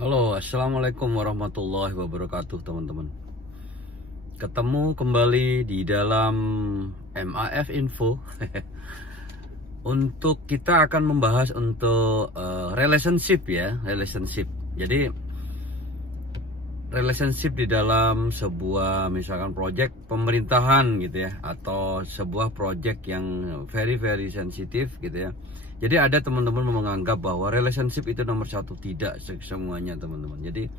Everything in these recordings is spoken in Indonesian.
Halo, assalamualaikum warahmatullahi wabarakatuh, teman-teman. Ketemu kembali di dalam MAF Info. Untuk kita akan membahas untuk relationship ya, relationship. Jadi relationship di dalam sebuah misalkan project pemerintahan gitu ya, atau sebuah project yang very sensitif gitu ya. Jadi ada teman-teman menganggap bahwa relationship itu nomor satu. Tidak semuanya, teman-teman. Jadi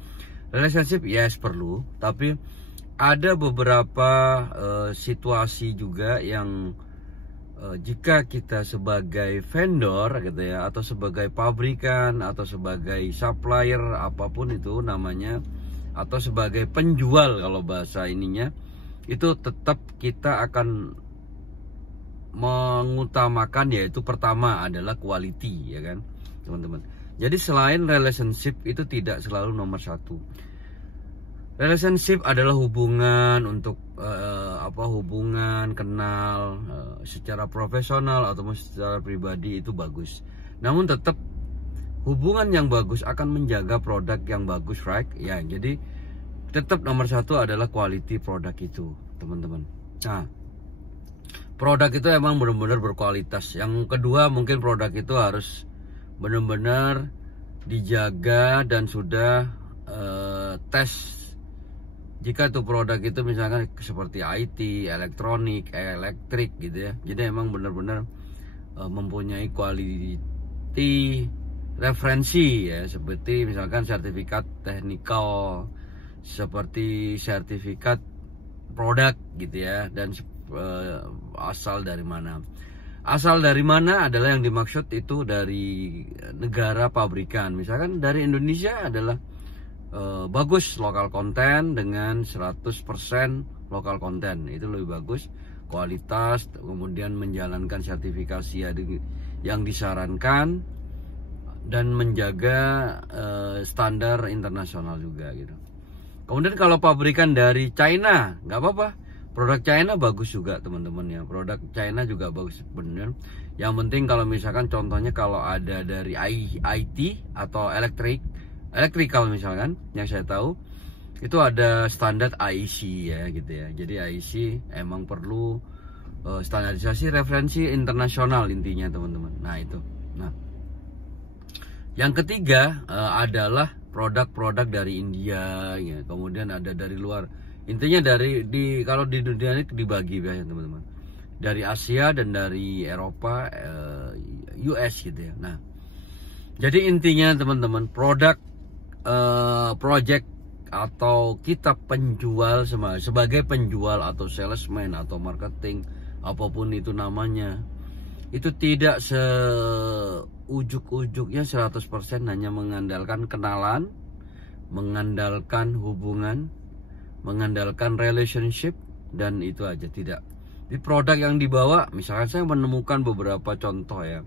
relationship yes perlu, tapi ada beberapa situasi juga yang jika kita sebagai vendor gitu ya, atau sebagai pabrikan, atau sebagai supplier apapun itu namanya, atau sebagai penjual kalau bahasa ininya, itu tetap kita akan mengutamakan, yaitu pertama adalah quality ya kan, teman-teman. Jadi selain relationship itu tidak selalu nomor satu. Relationship adalah hubungan untuk hubungan kenal secara profesional atau secara pribadi, itu bagus. Namun tetap hubungan yang bagus akan menjaga produk yang bagus, right? Ya, jadi tetap nomor satu adalah quality produk itu, teman-teman. Nah, produk itu emang benar-benar berkualitas. Yang kedua, mungkin produk itu harus benar-benar dijaga dan sudah tes. Jika tuh produk itu misalkan seperti IT, elektronik, elektrik gitu ya, jadi emang benar-benar mempunyai quality referensi ya, seperti misalkan sertifikat technical, seperti sertifikat produk gitu ya, dan asal dari mana. Asal dari mana adalah yang dimaksud itu dari negara pabrikan. Misalkan dari Indonesia adalah bagus lokal konten dengan 100% lokal konten, itu lebih bagus kualitas, kemudian menjalankan sertifikasi yang disarankan dan menjaga standar internasional juga gitu. Kemudian kalau pabrikan dari China nggak apa-apa, produk China bagus juga, teman-teman ya. Produk China juga bagus bener. Yang penting kalau misalkan contohnya kalau ada dari IT atau electrical misalkan, yang saya tahu itu ada standar IEC ya gitu ya. Jadi IEC emang perlu standarisasi referensi internasional intinya, teman-teman. Nah itu. Nah, yang ketiga adalah produk-produk dari India ya. Kemudian ada dari luar. Intinya kalau di dunia ini dibagi biasanya, teman-teman. Dari Asia dan dari Eropa, US gitu ya. Nah, jadi intinya teman-teman, project atau kita penjual sebagai penjual atau salesman atau marketing apapun itu namanya, itu tidak seujuk-ujuknya 100% hanya mengandalkan kenalan, mengandalkan hubungan, mengandalkan relationship, dan itu aja. Tidak. Di produk yang dibawa, misalkan saya menemukan beberapa contoh ya,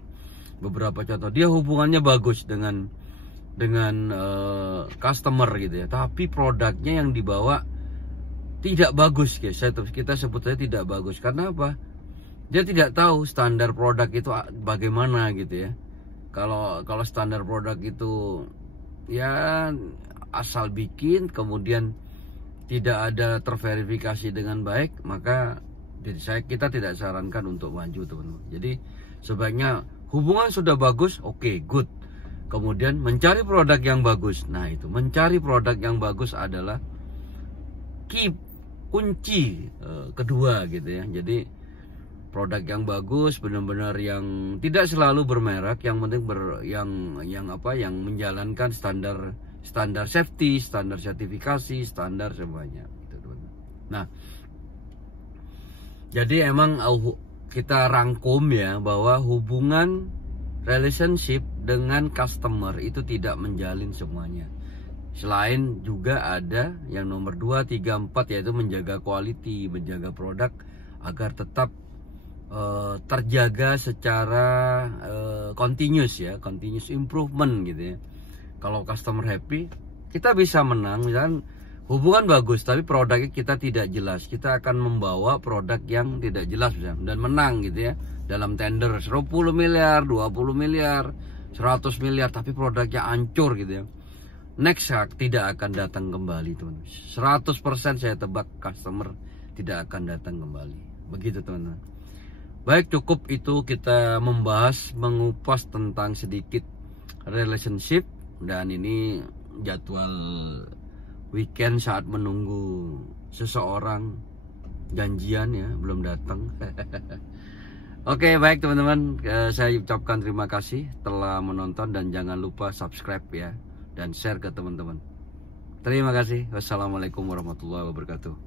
dia hubungannya bagus dengan customer gitu ya, tapi produknya yang dibawa tidak bagus guys. Kita sebutnya tidak bagus karena apa? Dia tidak tahu standar produk itu bagaimana gitu ya. Kalau standar produk itu ya asal bikin, kemudian tidak ada terverifikasi dengan baik, maka kita tidak sarankan untuk maju, teman-teman. Jadi sebaiknya hubungan sudah bagus, oke, good. Kemudian mencari produk yang bagus. Nah itu, mencari produk yang bagus adalah kunci kedua gitu ya. Jadi produk yang bagus, benar-benar yang tidak selalu bermerek, yang penting yang menjalankan standar safety, standar sertifikasi, standar semuanya gitu, teman-teman. Nah, jadi emang kita rangkum ya, bahwa hubungan relationship dengan customer itu tidak menjalin semuanya. Selain juga ada yang nomor 2, 3, 4, yaitu menjaga quality, menjaga produk agar tetap terjaga secara continuous improvement gitu ya. Kalau customer happy, kita bisa menang. Misalkan hubungan bagus tapi produknya kita tidak jelas, kita akan membawa produk yang tidak jelas misalkan, dan menang gitu ya dalam tender 10 miliar, 20 miliar, 100 miliar, tapi produknya hancur gitu ya. next tidak akan datang kembali teman. 100% saya tebak customer tidak akan datang kembali. Begitu teman-teman. Baik, cukup itu kita membahas, mengupas tentang sedikit relationship. Dan ini jadwal weekend saat menunggu seseorang janjian ya, belum datang. Oke, baik teman-teman, saya ucapkan terima kasih telah menonton dan jangan lupa subscribe ya dan share ke teman-teman. Terima kasih. Wassalamualaikum warahmatullahi wabarakatuh.